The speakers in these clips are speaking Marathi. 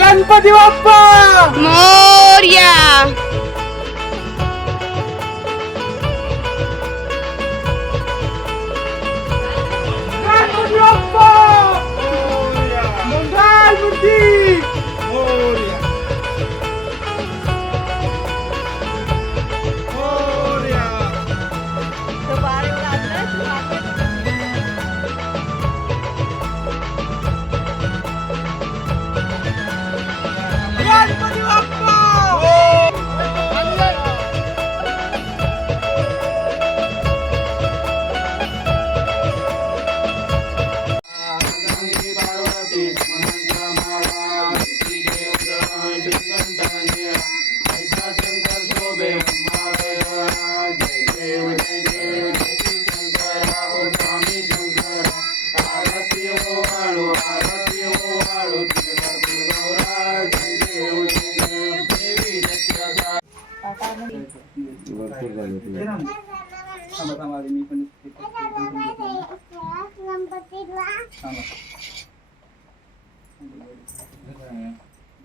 गणपती बाप्पा मोरया. गणपती बाप्पा मंगलमूर्ती मोरया मोरया. गणपती बाप्पा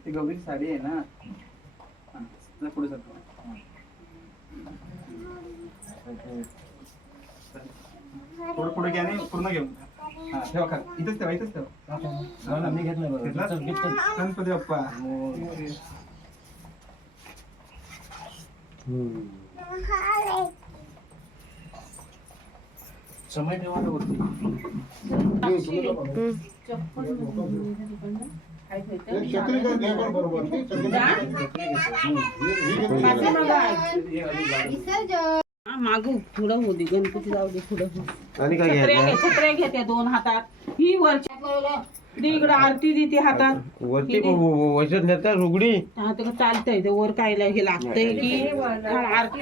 ती गौरी साडी आहे ना, पुढे जातो. थोडं पुढे घ्या आणि पूर्ण घेऊन हा ठेवा खाली. इथंच ठेवा, इथंच ठेवा. मी घेतलं. गणपती बाप्पा समय ठेवायला वरती. माग पुढं होती गणपती जाऊ दे पुढं. छत्र्या घेत्या दोन हातात. ही वरच्या इकडं आरती देते हातात. वरती वजन नेता रुगडी चालतंय ते वर काय हे लागतंय की आरती.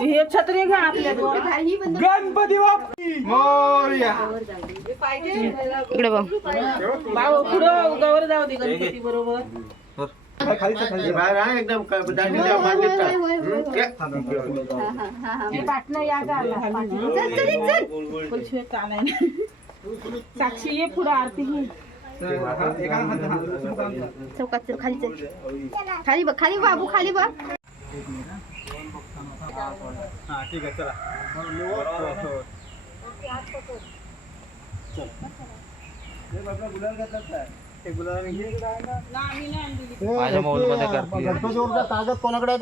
हे छत्रे घ्या आपल्या दोन. गणपती बाप्पा मोरया. इकडे बघ. भाऊ पुढं गवर जाऊ दे गणपती बरोबर. एकदम साक्षी ये पुढं आरती ही. चौकात खाली खाली बघ, खाली बाबू खाली बघ. हा ठीक आहे चला. कागद कोणाकडे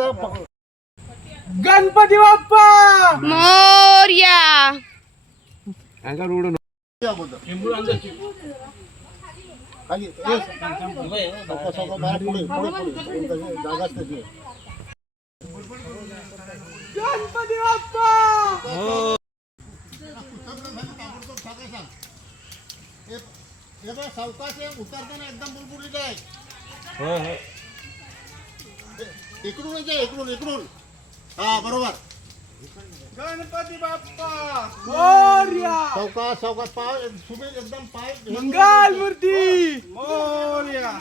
गणपती बाप्पा मोरया. गणपती बाप्पा सावकाश उतरताना एकदम बुलबुलीत आहे. इकडूनच आहे, इकडून हा बरोबर. गणपती बाप्पा मोरया. सावकाश पाय सुबे एकदम पाय. मंगलमूर्ती मोरया.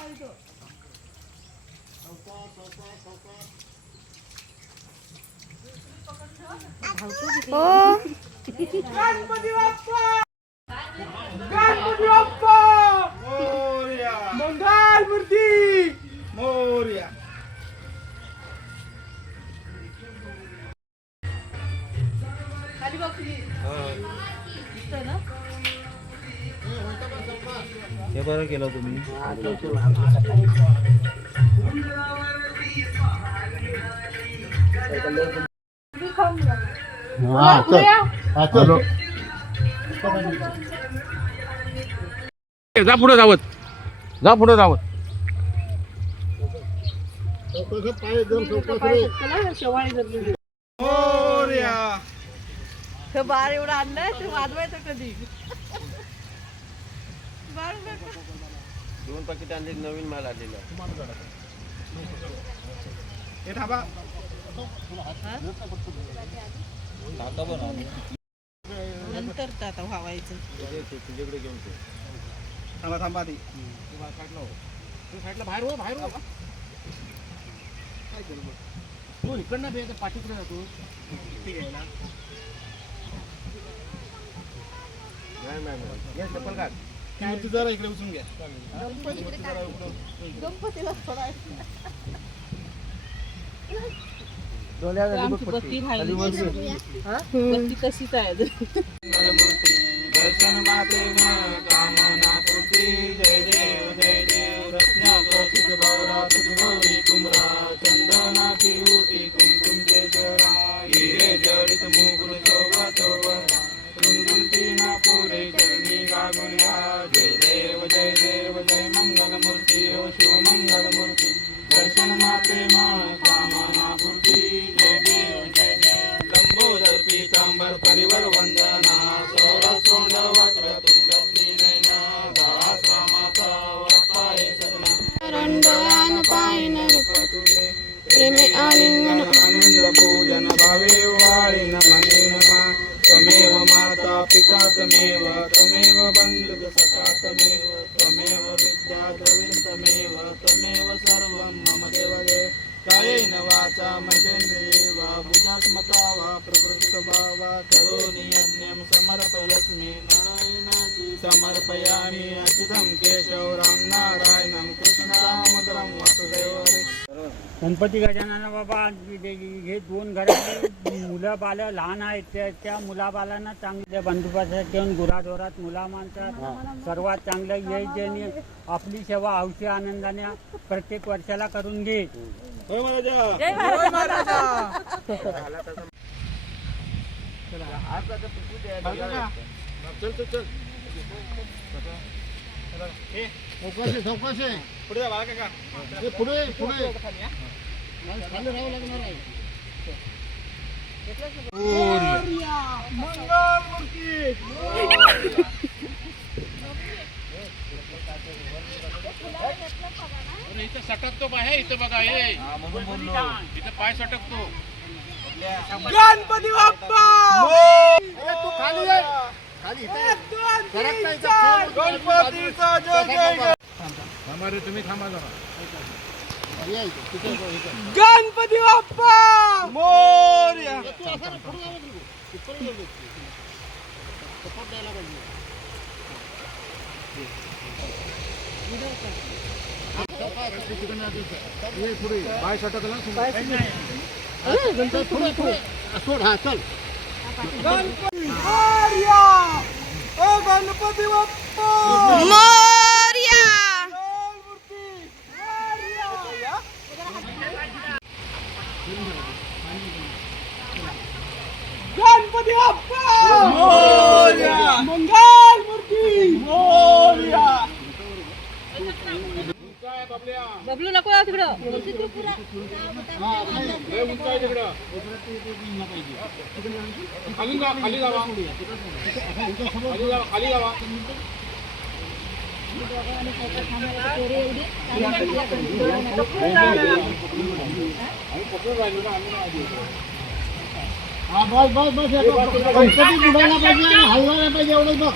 हो. गणपती बाप्पा गणपती बाप्पा मोरया. मंगलमूर्ती मोरया. हे बरं केलं तुम्ही. जा पुढे धावत. बार एवढा आणलाय ते वाजवायचं कधी. दोन पाकिट आणले, नवीन माल आलेला. हे थांबा. नंतर तर आता व्हावायचं. तुझ्याकडे घेऊन थांबा ती. साईडला बाहेर हो. तू इकडनं बे पाठीकडे जातो. ठीक आहे ना. नाही चप्पल काढ. मूर्ती जरा इकडे उचलून घ्या. गणपतीला थोडा डोळ्याला आमची दीपक बत्ती पट्टी. राहिली बत्ती तशीच आहे दर्शन माते कामना पूर्ती. जय देव रत्नाकर्षित भवरा तुझोरी कुमरा चंदना पिऊती कुमकुम केशरा हिरे जडित मुकुट शोभा रुंदुलती ना पुरे चरणी गागुल्या. जय देव जय मंगल मूर्ती ओ शिव मंगल मूर्ती. दर्शन माते कामना पूर्ती. जय देव लंबोदर पीतांबर परिवर वंदना. सोंड वक्र तुंड नयना. सहस्रमाता वरपाय सदना. प्रेमे आलिंगन आनंद पूजन भावे वाळीन मने नमा. तमेव माता पिता तमेव बंधु सखा तमेव विद्या द्रविण तमेव सर्वं मम देवदेव. कायेन वाचा महेन्द्रिये वा बुद्धात्मता वा प्रकृतिस्वभावा करोमि यज्ञं समर्पयस्मि नारायणाची समर्पयामि. अच्युतं केशव राम नारायणं कृष्ण दामोदरं वासुदेवरे. गणपती गजानन बाबा हे 2 घरातले मुलं बालं लहान आहेत त्या मुलाबालांना चांगल्या बंदोबस्तात ठेवून गुराढोरात मुला माणसात सर्वात चांगलं ये ज्यांनी आपली सेवा हौशी आनंदाने प्रत्येक वर्षाला करून घे. चौकशी पुढे जा बाळा काका. पुढे खाली राहावं लागणार आहे. इथं सटकतो बाहेर इथं बघा हे इथं पाय सटकतो. गणपती बाप्पा तू खाली आहे. खाली इथे सरकता गणपतीचा जय जय. थांबा रे तुम्ही थांबा जरा. गणपती बाप्पा मोरया. तू असा पुढे जाऊ नको. इकडे जाऊ. सपोर्ट द्यायला पाहिजे. पुढे पाय सटकला पुढे सोड. हा चल. गणपती मोरया. ओ गणपती बाप्पा मोरया. मूर्ती मोरया. गणपती बाप्पा मोरया. मंगल मूर्ती मोरया. बबलू नको तिकडं. खाली जावा खाली जावा खाली जावा. हा बस गणपती बुडायला पाहिजे आणि हलवायला पाहिजे एवढं बघ.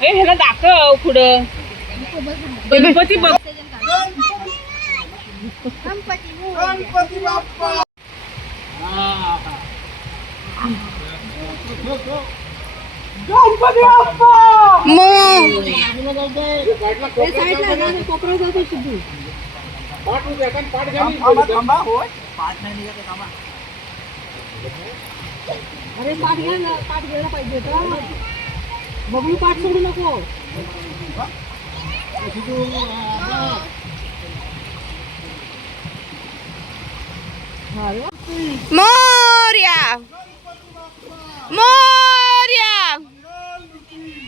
हे ह्याला दाखव पुढं गणपती बघ. गणपती बाप्पा गणपती बाप्पा थांबा होय. अरे पाठ घ्यायला पाहिजे तर बबलू पाठ सोडू नको. मोरया. मोरया.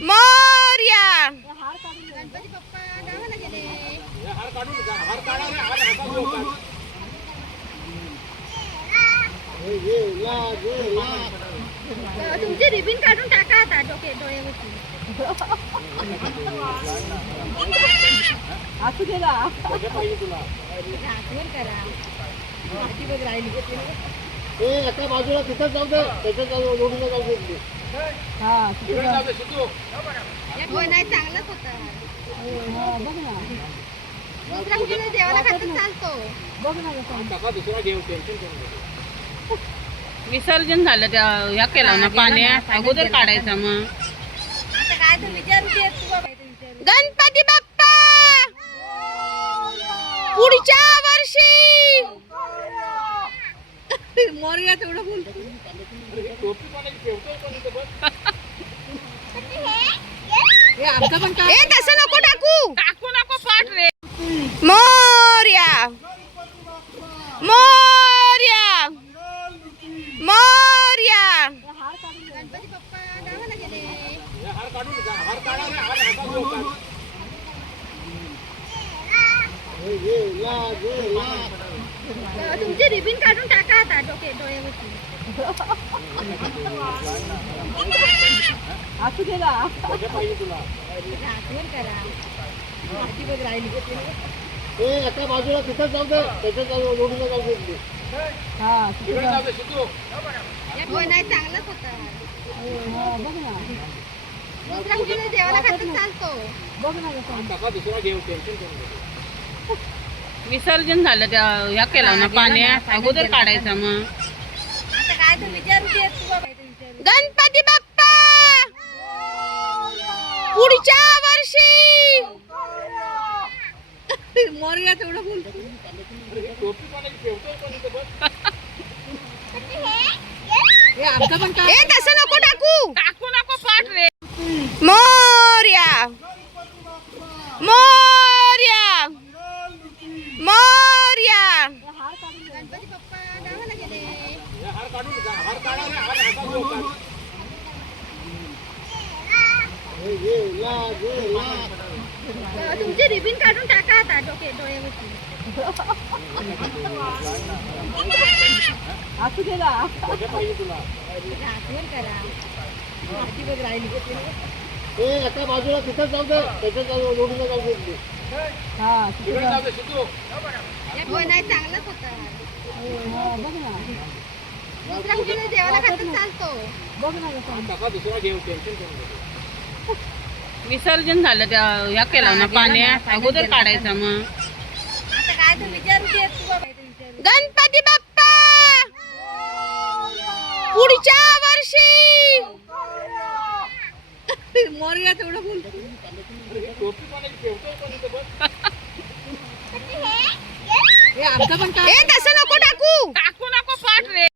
मोरया. गणपती बाप्पा गावाला गेले. तुमची रिबीन काढून टाका आता डोळ्यावरती. असू दे ना. करा. एका बाजूला तिथं जाऊ दे. त्याच्यात जोडून जाऊ दे. नाही चांगलंच होतं. बघ ना देवाला खातर चालतो. बघ ना विसर्जन झालं त्या ह्या केलं ना पाण्यात अगोदर काढायचं मग आता काय तर विचारू गणपती बाप्पा पुढच्या वर्षी मोरया तेवढं बोल. ए तसं नको टाकू. टाकू नको पाठ रे. मोरया मोरया मोरया. गणपती बाप्पा गावाला गेले. तुमचे रिबीन काढून टाका आता डोळ्यावरती. असू दे ना. एका बाजूला तिथंच जाऊ दे, त्याच्यात लोडीला जाऊ दे. तिकडे जाऊ दे, सिद्धू. हो नाही चांगलाच होता. दुसरा कुठे देवाला खातच चालतो. काका दुसरा घेऊ, टेन्शन करू नको. विसर्जन झालं त्या ह्या केलं ना पाण्यात अगोदर काढायचा मग. आता काय तर विचारू दे तू. गणपती बाप्पा पुढच्या वर्षी मोरया तेवढं बोल. टोपी पण एक ठेवतोय पण इथं बघ. ए तसं नको टाकू. टाकू नको पाठ रे. मोरया मोरया मोरया. गणपती बाप्पा गावाला गेले. हार काढून जा, हार काढा रे, हार हातात घेऊ काढ. तुमचे रिबीन काढून टाका आता डोळ्यावरती. असू दे ना. कशा पाहिजे तुला? एका बाजूला तिथंच जाऊ दे, त्याच्यात लोडीला जाऊ दे. तिकडे जाऊ दे, सिद्धू. हो नाही चांगलाच होता. दुसरा कुठे देवाला खातच चालतो. काका दुसरा घेऊ, टेन्शन करू नको. विसर्जन झालं त्या ह्या केलं ना पाण्यात अगोदर काढायचा मग. आता काय तर विचारू दे तू. गणपती बाप्पा पुढच्या वर्षी मोरया तेवढं बोल. टोपी पण एक ठेवतोय पण इथं बघ. ए तसं नको टाकू. टाकू नको पाठ रे.